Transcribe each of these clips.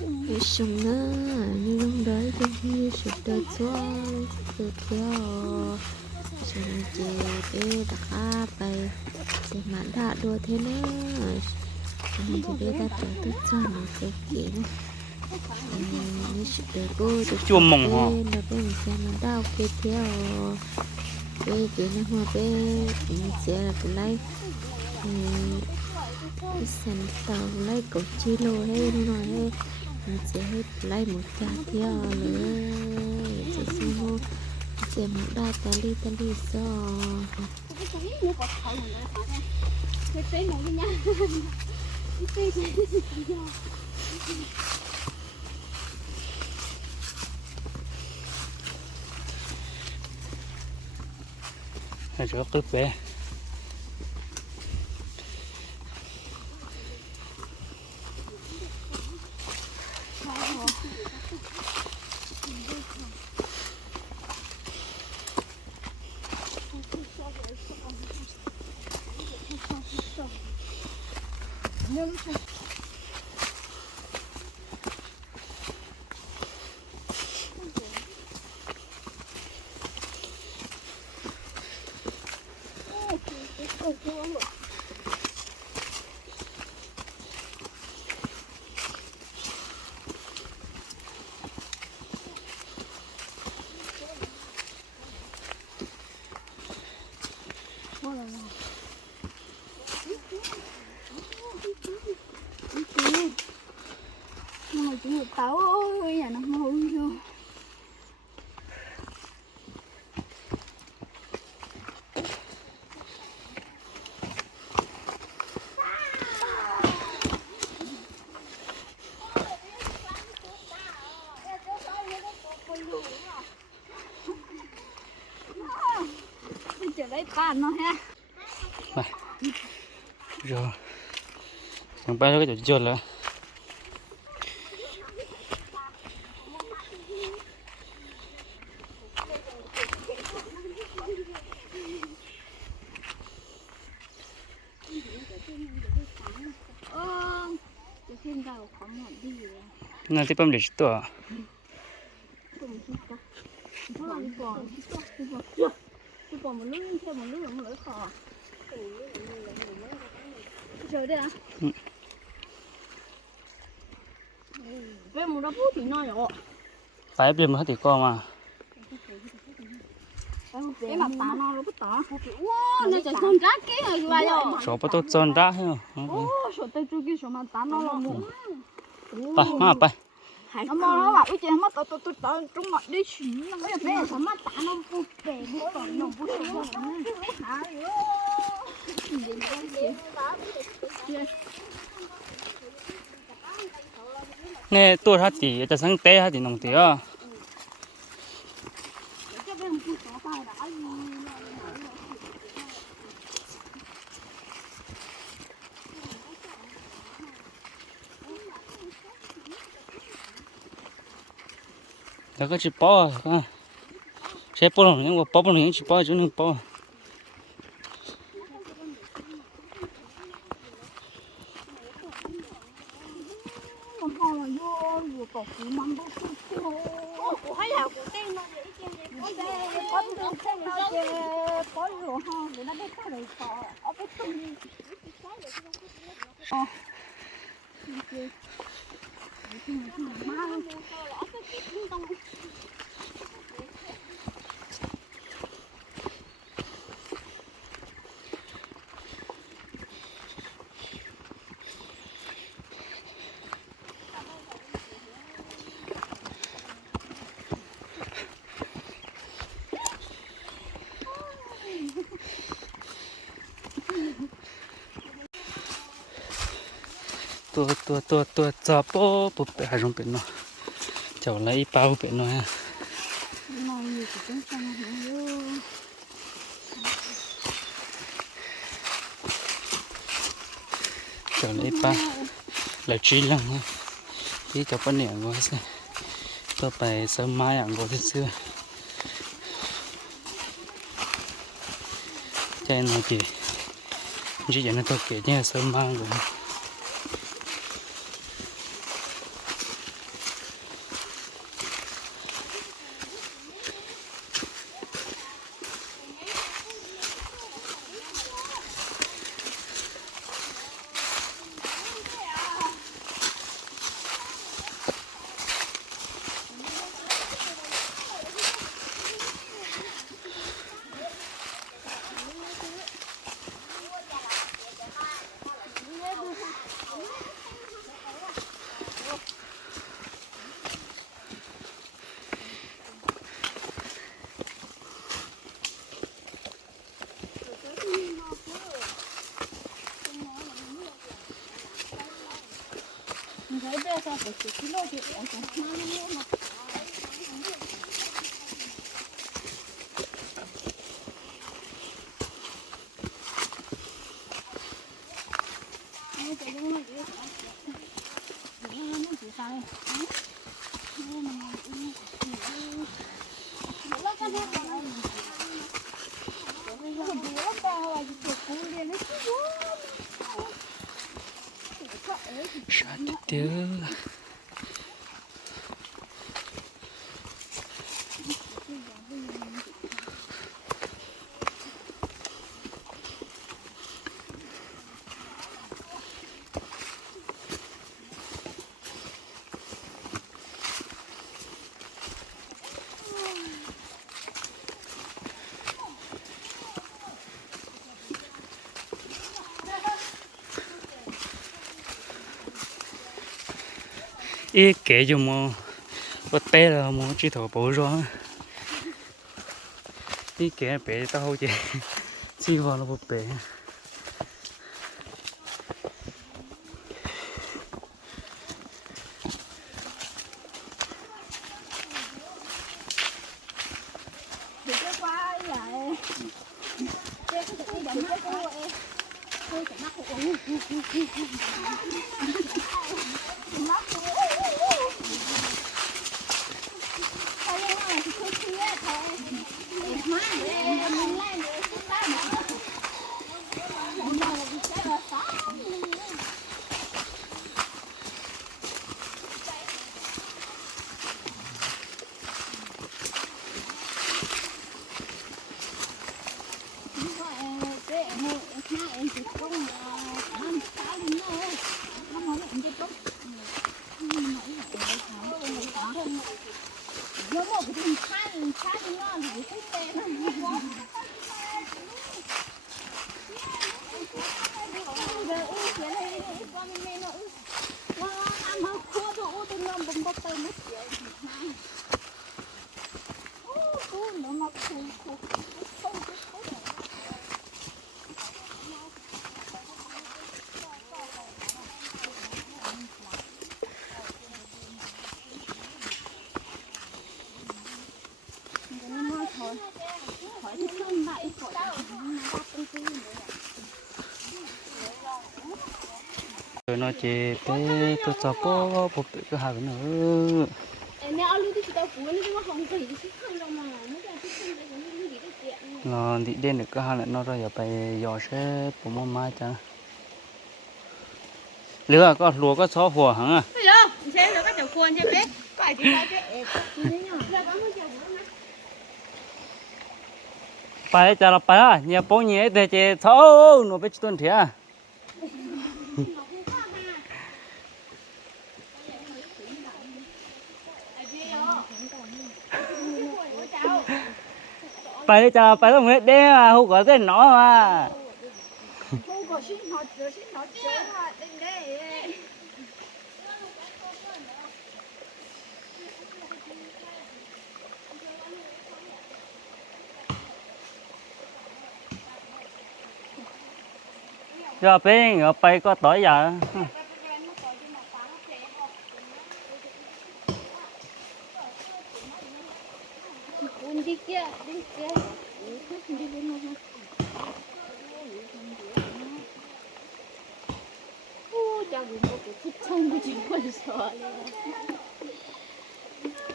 đi sông nữa như lúc đấy tôi như sụp đợt xóa từ theo sông chè để đặt á bay để mà đã đua thế nữa sông chè để đặt đua tất cho nó cái kia như sụp đợt cô được Chua mồng hả? nó bên xe nó đau kia theo cái cái nó hoa bé xe là cái lấy cái sàn tàu lấy cổ chi lô hay nó nói hay. Mình sẽ hết lấy một cha theo nữa sẽ xem hô sẽ một đa ta li ta Để so bỏ lỡ những video hấp dẫn một tao ơi, nhà nó màu vô. Lấy pan nó ha. rồi thằng ba nó cái chỗ chuột là Ơ, cái phim đầu có một đi rồi nó tiếp bấm để tổ Thôi, đi bỏ, đi bỏ, đi bắt tốt bỏ một lúc, thêm một lúc chú kia khò. mà đây nó Ừ. mũ. ไปมาไปทำมาแล้วอะอุ้เจ้ามาตัวตัวตัวตัวจงหมัดได้ฉุนไม่ได้สามารถตามนปุ๊บเป๋บุต่อนมปุ๊บเป๋อเนี่ยตัวทัดตีจะสังเตะทัดตีน้องเตีย nó có chỉ bỏ à sẽ bỏ lòng những cái bỏ bỏ lòng những chỉ bỏ chứ đừng bỏ con ho มันมีเงินเยอะเลย tua tua tua tua bỏ bụp bẹ hay không biết nó cháu lấy bao bẹ nó ha. Nó nó cháu lấy ba. Lấy chi lăng ha. Tí cháu bắt nẻ ngồi xem. Tôi phải sớm mai ăn ngồi thế xưa cho nên chị chỉ cho nên tôi kể nha sớm mai rồi 这上不去，听到就往上。妈妈，妈吗。Sợ tí tiêu ý kể cho mò có té là mò chỉ thổ bố rồi ý kể bể tao hậu chỉ vào nó bộ bể thì cái qua vậy cái cái cái cái cái cái Thôi cái mắt của uống Mắt của Thôi nhưng mà thì thôi kia thôi Má để នេះនោះមកតាមហៅគួរទៅទៅនាំបំបបទៅមកទៀត เจ็บเต้ตัวจับปอผมก็หากันเนอะนอนดิเด่นก็หาแล้นอนราอย่าไปยอเชฟผมมาจ้ะหรือว่าก็หลัวก็ซ้อหัวหังอะไม่เชฟเราก็จะควรใช่ไหมก็าจจะไปจะเราไปอะเนี่ยป้องเนี่ยแต่เจ้อหนูไปจุดต้นเถีย xem nó có chậu khuôn cho biết Phải thì tao chứ Thế nhỏ Giờ có một chậu nữa phải cho là phải à nhà bố nhé để chế thâu nó biết tuần thế à phải cho phải là người đen à không có cái nó mà. Không có xin nó chữa, xin nó chữa mà Đừng để cho bên ở bay có tỏi giờ? Cuốn đi kia, đi kia Đi bên nó Ô, chào bùi một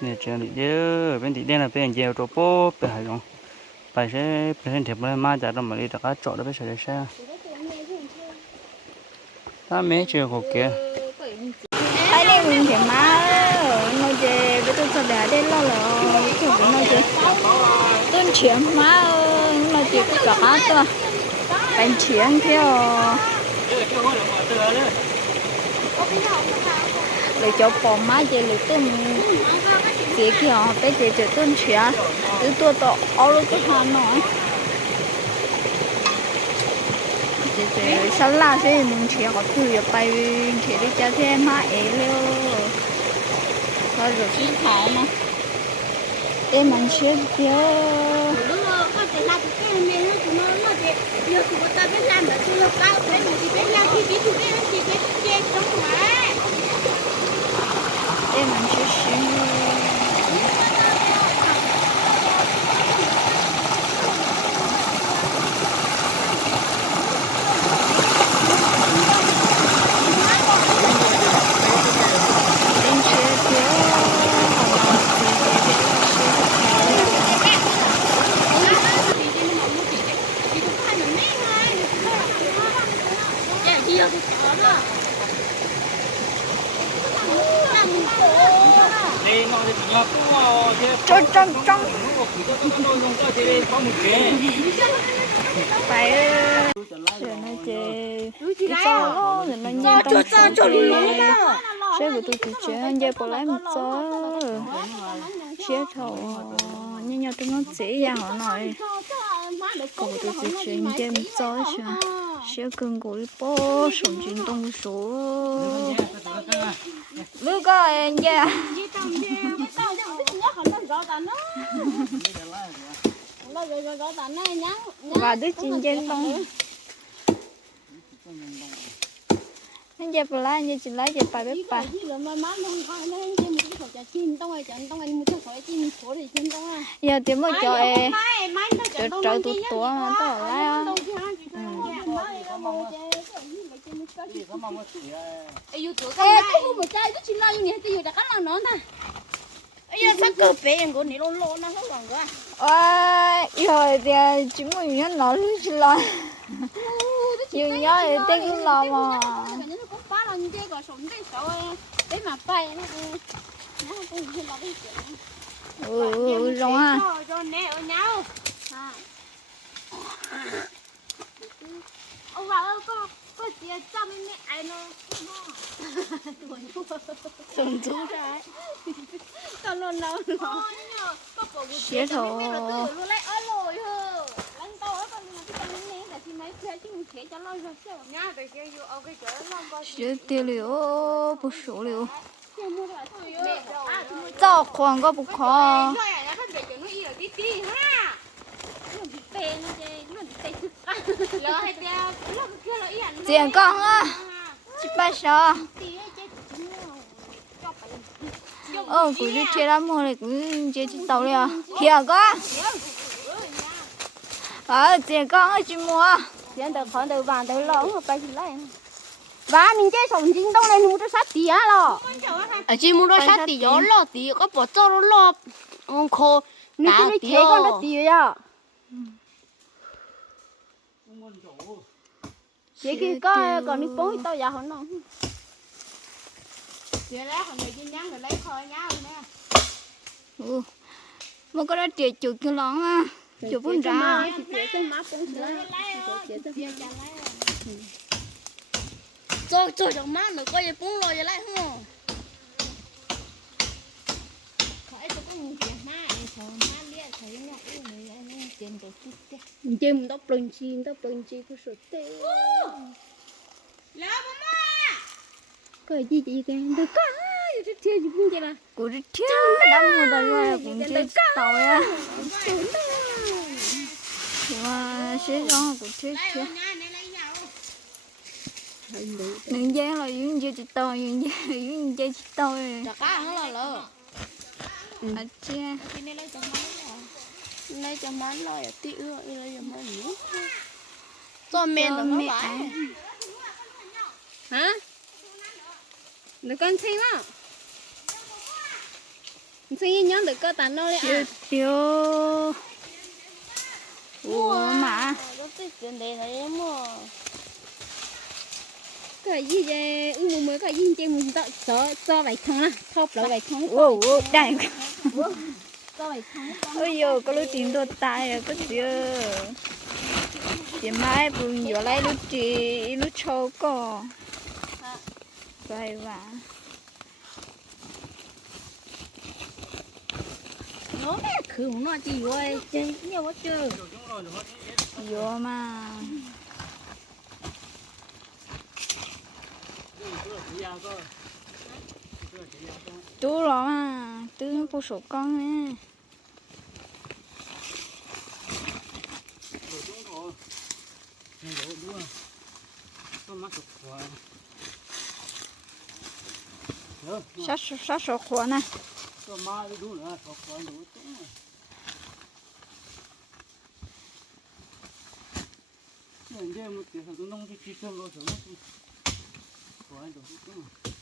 nè chuyện đi chứ bên đi đen là bên dèo trộn bố bên hải rồi bài sẽ bên thiệp bên mai trả đồng mà đi đặt cá trộn đó bên sẽ xe. Ta mấy chuyện của kia Thấy đây mình thì má Nó chê, bây tôi cho đá đến lo lo chuẩn bị nó chê Chuyển má Nó chê cả tôi Bánh chuyển theo Lấy cho bỏ má chê lấy tôi Dễ kia Bé chê chê tôi chuyển Tôi tôi tôi Áo lúc tôi hà nội chị chị sao la thế mình chỉ có từ giờ bay chỉ đi cho thêm má ấy luôn rồi rồi. Xin thảo mà. Em mình chưa kia đúng rồi có thể làm cái này mình nó nó nó thì nhiều thì người ta biết làm ở trên lầu cao cái mình chỉ biết làm thì biết thì biết chỉ biết trên trong ngoài em mình sẽ xíu Em sẽ thiếu dạ gì rồi Đi nó đi nhà cũ Trong trong trong. Có một cái phải rồi nó chơi ít cho lo rồi nó nhanh trong sống chơi sẽ của tôi thì chơi anh chơi bỏ lại một số sẽ thầu nhanh nhau trong nó dễ dàng họ nói còn tôi chỉ chơi chơi một số sẽ cần của bố sống trên đông số. Lúc có anh chơi và đứa chín chơi chơi là mà cái chim tông ai chọn tông ai một cái khẩu chim số thì chim tông à. giờ tiếng một chỗ ấy trời trời tụt mà tao á Ê, có một chai cứ chim lo như này, tôi đã cắt lòng nó nè. Mình nhớ nó luôn chỉ lo nhiều nhớ thì tên cứ lo mà. Nó có phá lần kia còn sống đây sợ để mà bay nó nó cũng như là cái chuyện. ừ ừ rong ha. À. Ông bà ơi Con nó nó nó xế thổ Luôn lấy ở lồi hơ Lăn to ở con mà cái con nén là thì mấy thế chứ mình sẽ cho lo rồi sao Nha mua À mua cho rồi à cho chơi tiền con á. Chỉ ba sợ chơi cho ờ cứ đi chơi lắm hồi này cứ chơi chỉ tàu liền hiểu có ờ tiền con á chỉ mua. Tiền từ khoản từ vàng từ lọ không phải chỉ lấy. Và mình chơi sống chính đông này mua cho sát tí á lọ ở chỉ muốn nó sát tí gió lọ tí có bỏ cho nó lọ ông khô mình tí thế con đó tí á chỉ khi có còn đi bố tao giờ không nó Chị lấy hồi này trên nhắn rồi lấy khơi nhá nè. ừ mà có đã tiệt chuột cái lon á. Chuột vốn ra. Chị cái má cũng lấy. cho cho cho má. Nữa có gì cũng lo vậy lại không Khỏi tôi có một chuyện má em sợ má biết thấy người anh trên cái chút thế. Chim tóc plung chi tóc plung chi có sụt tê. Là mama. Cái gì chị cái được cả. Chị thiệt chị cũng chị là. của đi theo đã mua tàu rồi cũng chơi tàu á. Và sẽ cho của chơi chơi những giấy là những chơi chỉ tàu những giấy những chơi chỉ chả cá nó là lỡ. À này lấy cho má lo ở tí ưa lấy cho má nữa cho mẹ nó mẹ Hả? Được con xin á. Xin nhớ được cơ tàn đâu đấy à. tiêu ủa mà cái gì vậy? Ừ mù mới cái gì chơi mù sợ sợ vậy thằng à. Thop lại vậy thằng. Sợ vậy thằng. Ôi yo có lúc tiền đồ tài à có chưa chị mai bùn vô lại lúc chị lúc châu có vậy mà Nó bé khử nó chỉ rồi. Chơi nhiều quá chưa? vô mà. Chú rồi mà tư phụ số con nè Được. sát sát sát sổ khóa nè Cho ma đi đủ nữa, cho con đủ chung. Nên đây một cái thằng nông thì chỉ cần lo sống thôi. Con đủ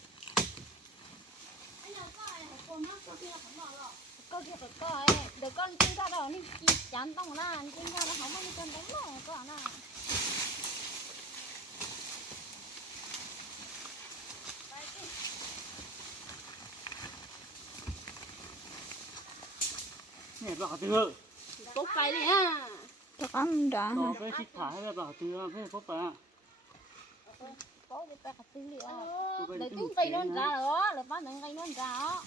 chung. kia có có ấy được con chim đó nên chỉ chán tông na chim ra nó không có con đánh nó có na Nè bà tư. tốt cái đi ha cho con đã Có cái chiếc thả hay là bà tư với có bà. có được cái tư liệu để chúng cây nó ra đó để bán những cây nó ra đó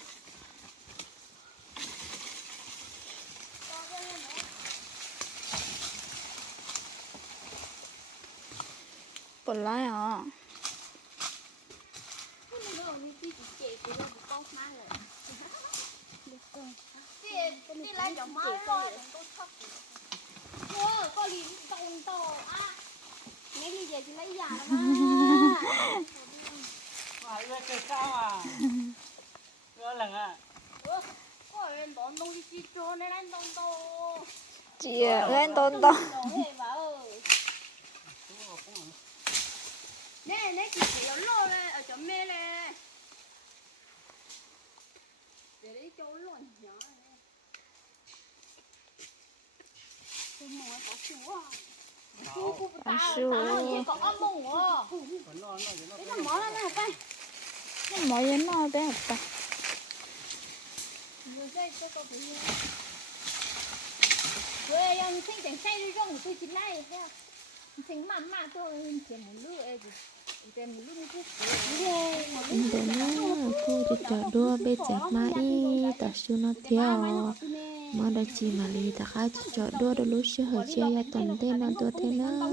bật lại à đi lấy cho má rồi Ủa, có liền tông to à mấy ly về chị lấy già mà À, đây cái sao à? Đó là à. có em đón đông đi chi cho nên anh đông to chị lên tôn to nè nè chị chỉ ở lô lên ở chỗ mê lên để đi chỗ lộn nhỏ này tôi mua có chú à chú cô ta chú. ta có âm mông à Còn nó nó nó. cái thằng mỏ nó nè tay mọi người nói bé ta người dây cho cô bị rồi em sinh chẳng say đi rong tôi chỉ này nha sinh mà mà tôi chỉ một lứa ấy thì chỉ một lứa như thế Để nó cô đi chợ đua bê chẹp mà y ta su nó theo mà đã chỉ mà đi ta khai chợ đua đó lúc xưa hở chia ya tuần tên nó tua thế nó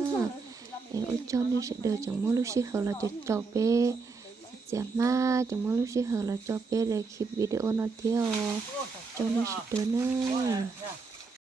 em ơi cho nên sẽ đưa chồng mua lúc xưa hở là cho chợ bê จะมาจะมาลูกชิเหรอจะไปเลยคลิปวิดีโอนาเที่ยวจ้น้าที่เดินเนอ